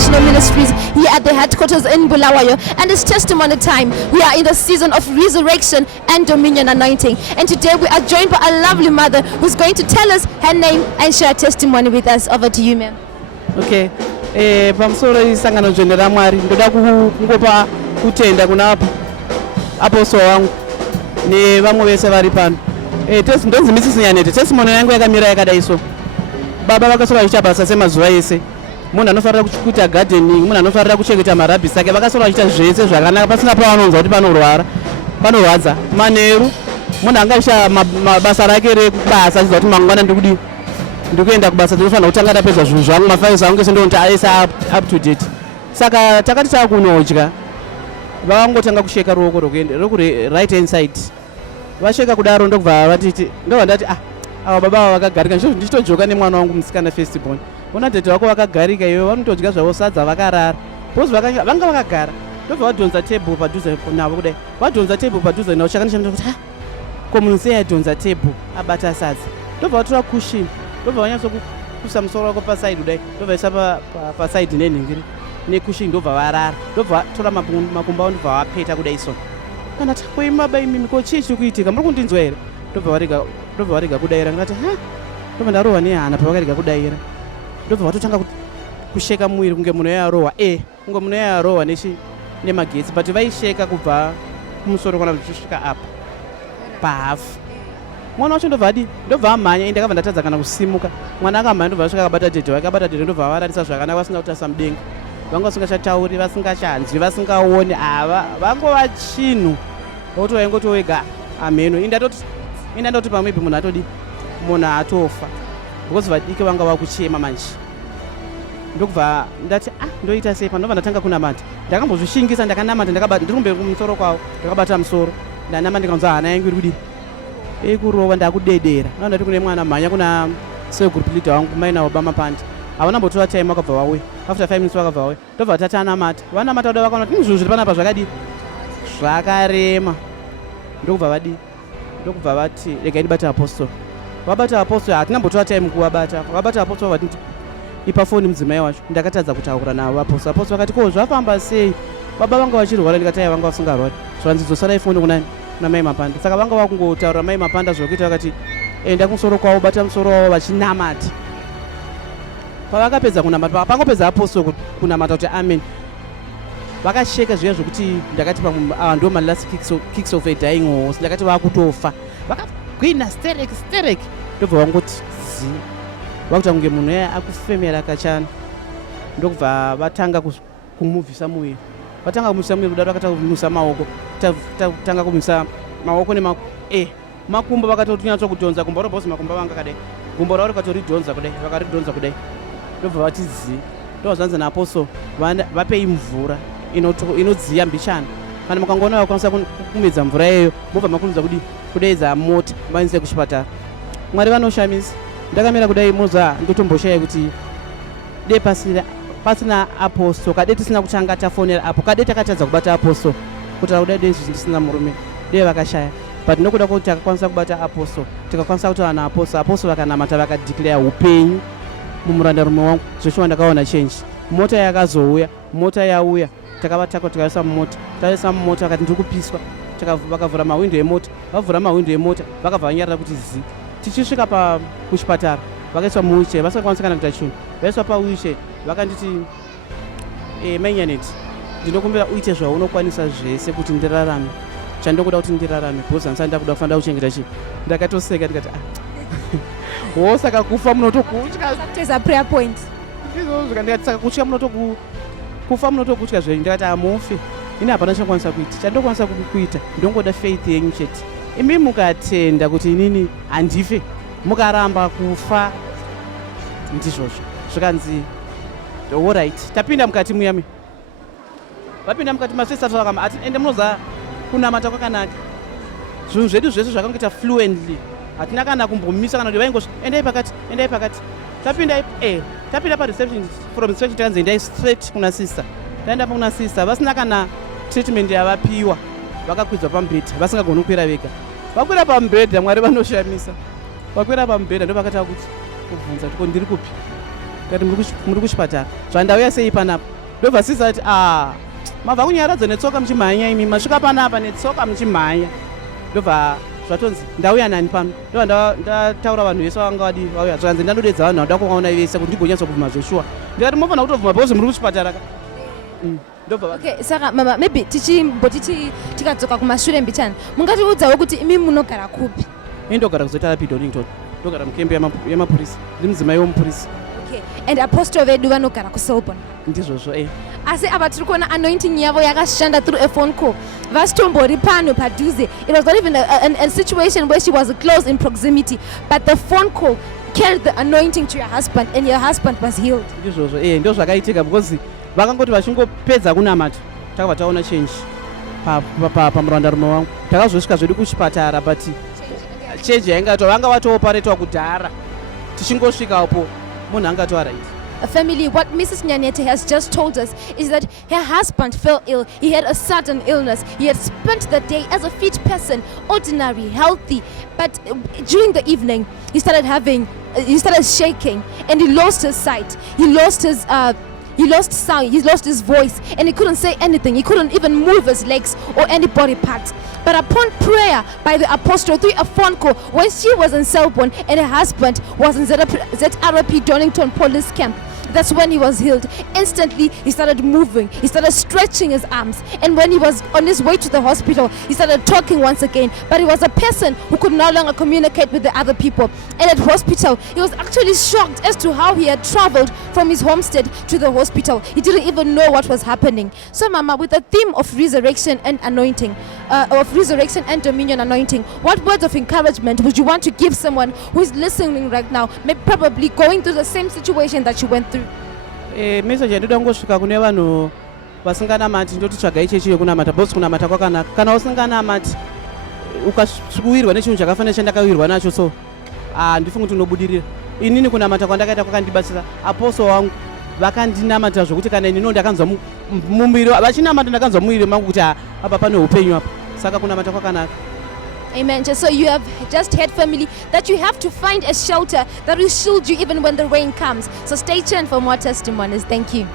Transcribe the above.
International Ministries here at the headquarters in Bulawayo, and it's testimony time. We are in the season of resurrection and dominion anointing, and today we are joined by a lovely mother who's going to tell us her name and share testimony with us. Over to you, ma'am. Okay, pamsoro isangano jendera Mwari ndoda kungopa kutenda kuna apostle wangu ne vamwe vese vari pano. Ndonzi Mrs. Nyanete, testimony yangu yakamira yakadai so. Baba vakasora vachiita basa semazuva ese. Munhu anofarira kuita gardening, munhu anofarira kuchengeta marabhisi ake, vakasora vachiita zvese zvakanaka pasina pavanonzwa kuti panorwadza. Manheru munhu angaisha mabasa rake rekubasa achiziva kuti mangwana ndikuenda kubasa ndinofanira kutanga ndapedza zvinhu zvangu mafayizi angu ese ndonti aise up to date. Saka takati takunodya vakangotanga kusheka ruoko rokure right hand side. Vasheka kudaro ndobva vatiti ndobva ndati ava baba ava vakagarika ndichitojoka nemwana wangu musikana firstborn. Ona dhedhe wako vakagarika iwe vanotodya zvavo sadza vakarara. Bhozi vanga vakagara ndobva vadhonza table padhuze navo kudai. Vadhonza table padhuze navo chakanishamisa kuti ko munhu sei adhonza table abata sadza. Ndobva vatora cushion ndobva vanyatsokuisa musoro wako paside kudai ndobva vaisa paside nenhingiri necushion ndobva varara. Ndobva vatora makumbo avo ndobva vapeta kudai so. Kana takoima bai mimi ko chii chiri kuitika muri kundinzwa here? Ndobva varega kudaira ngati ndobva ndarohwa nehana pavakarega kudaira. Ndobva vatotanga kusheka mwiri kunge munhu yarohwa kunge munhu yarohwa nemagetsi, but vaisheka kubva kumusoro kana zvichosvika apa pahafu. Mwana wacho ndobva amhanya ende akabva ndatadza kana kusimuka. Mwana akamhanya ndobva asvika akabata dhedhe wake, akabata dhedhe ndobva avararisa zvakanaka vasina kutarisa mudenga. Vanga vasingachatauri, vasingachanzwi, vasingaoni, vangova chinhu vokuti vaingotowega amheno. Indandoti pamwepi munhu atofa because vadiki vanga vakuchema manje. Ndokubva ndati ndoita sei panobva ndatanga kunamata. Ndakambozvishingisa ndakanamata ndiri kumberi kumusoro kwavo ndakabata musoro ndanama ndikanzwa hana yangu iri kudi kurova ndakudedera. Ndati kune mwana mhanya kuna segroup leader wangu maina Obama pandi havana mbotora time vakabva vauya after 5 minutes vakabva vauya ndobva tatanamata vanamata kuda vakaona kuti zvinhu zviri panapa zvakadii zvakarema. Ndokubva vati regai ndibate apostle. Vabata apostle hatina mbotora time kuvabata. Vakabata apostle vatiti ipa foni mudzimai wacho. Ndakatadza kutaura navo apostle. Apostle vakati ko zvafamba sei? Baba vanga vachirwara ndikati vanga vasingarwari. Zvanzizosarai foni kuna mai Mapanda. Saka vanga vakungotaura mai Mapanda zvokuita vakati enda kumusoro kwavo bata musoro wavo vachinamata. Pavakapedza kunamata pangopedza apostle kunamata kuti amen. Vakasheka zviya zvokuti ndakati pamwe ndo my last kicks of a dying horse. Ndakati vakutofa. Vakagwina sterek. Ndobva vangoti vakuta kunge munhu uya akufemera kachana. Ndokubva vatanga kumuvhisa muviri. Vatanga kumuvhisa muviri kudaro vakatanga kumuvhisa maoko. Tanga kumuvhisa maoko makumbo vakatonyatsa kudhonza gumbo robhosi makumbo vanga kadai. Gumbo ravo rikatoridhonza kudai. Vakaridhonza kudai. Ndobva vati ndozvanzi naapostle vapei mvura inodziya mbichana. Kana mukangoona vakwanisa kumedza mvura iyoyo mobva makunudza kudaidza mota vaendese kuchipatara. Mwari vanoshamisa. Ndakamira kudai moza ndotomboshaya kuti dei pasina apostle, kadei tisina kutanga tafonera apo, kadei takatadza kubata apostle kutaura kudai dei ndisina murume dei vakashaya. But nokuda kuti takakwanisa kubata apostle tikakwanisa kutaura naapostle vakanamata vakadeclare upenyu mumuranda rume wangu. Zveshuwa ndakaona change. Mota yakazouya, mota yauya, takavataka tikaisa mumota vakati ndiri kupiswa. Vakavhura mawindo emota, vavhura mawindo emota vakabva vanyarara kuti tichisvika kuchipatara vakaiswa muwheelchair, vasingakwanisa kana kuita chinhu. Vaiswa pawheelchair vakanditi mai Nyaneti ndinokumbira uite zvaunokwanisa zvese kuti ndirarame chandokuda kuti ndirarame because handisati ndakuda kufanira kuchengeta chinhu. Ndakatoseka ndikati saka kufa munotokutya. Teza prayer point. Ndikati saka kutya kufa munotokutya zvenyu. Ndikati hamufi. Ini hapana chandokwanisa kuita. Chandokwanisa kuita ndongoda faith yenyu chete. Imi mukatenda kuti inini handife mukaramba kufa ndizvozvo zvikanzi alright. Tapinda mukati muyami. Vapinda mukati masesatavakama ati ende munoza kunamata kwakanaka. Zvinhu zvedu zvese zvakangoita fluently. Hatina kana kumbomisa kana kuti vaingosvi endai pakati. Tapinda pareception from reception takanzi endai straight kuna sister. Taenda kuna sister vasina kana treatment yavapiwa. Vakakwidzwa pamubhedha vasingagoni kukwira vega. Vakwira pamubhedha Mwari vanoshamisa. Vakwira pamubhedha ndo vakataka kuti kubvunza kuti ndiri kupi. ndikati muri kuchipatara zvandauya sei panapa ndobva sisi ati mabva kunyaradza netsoka muchimhanya imi masvika panapa netsoka muchimhanya ndobva zvatonzi ndauya nani pano ndobva ndataura vanhu vese vanga vadi vauya zvanzi ndanodedza vanhu vanoda kuvaona vese kuti ndigonyatsa kubvuma zveshuwa ndikati mofana kutovhuma bhozi muri kuchipatara Okay, saka mama maybe tichimboti tikadzoka kumashure mbichana mungatiudzawo kuti imi munogara kupi? Ndogara kuzotara Donington ndogara mukembe yemapurisa ndiri mudzimai womupurisa. Okay, and apostle vedu vanogara kuSelborne ndizvozvo asi apa tiri kuona anointing yavo yakashanda through a phone call vasitombori pano padhuze. It was not even a situation where she was close in proximity, but the phone call carried the anointing to your husband and your husband was healed. Ndizvozvo ndo zvakaitika because vakangoti vachingopedza kunamata takabva taona change pamurandarume wangu takazosvika zvedu kuchipatara but change yaingaitwa vanga vatooparetwa kudhara tichingosvikapo munhu angatoaraiti. Family, what Mrs. Nyanete has just told us is that her husband fell ill. He had a sudden illness. He had spent the day as a fit person, ordinary, healthy, but during the evening he started shaking and he lost his sight. He lost sound, he lost his voice, and he couldn't say anything. He couldn't even move his legs or any body parts. But upon prayer by the apostle through a phone call, when she was in Selborne and her husband was in ZRP Donington police camp, that's when he was healed. Instantly, he started moving. He started stretching his arms. And when he was on his way to the hospital, he started talking once again. But he was a person who could no longer communicate with the other people. And at hospital, he was actually shocked as to how he had traveled from his homestead to the hospital. He didn't even know what was happening. So, Mama, with the theme of resurrection and anointing, of resurrection and dominion anointing, what words of encouragement would you want to give someone who is listening right now, maybe probably going through the same situation that you went through? Message yandoda kungosvika kune vanhu vasinganamati ndoti tsvagai chechi yekunamata bosi kunamata kwakanaka kana usinganamati ukasvikuwirwa nechinhu chakafanira chandakawirwa nacho so handifungi kuti unobudirira. Inini kunamata kwandakaita kwakandibatsira. Apostle wangu vakandinamata zvokuti kana inini ndakanzwa mumwiri vachinamata ndakanzwa mumwiri mangu kuti apa pane upenyu apa saka kunamata kwakanaka. Amen. So you have just heard, family, that you have to find a shelter that will shield you even when the rain comes. So stay tuned for more testimonies. Thank you.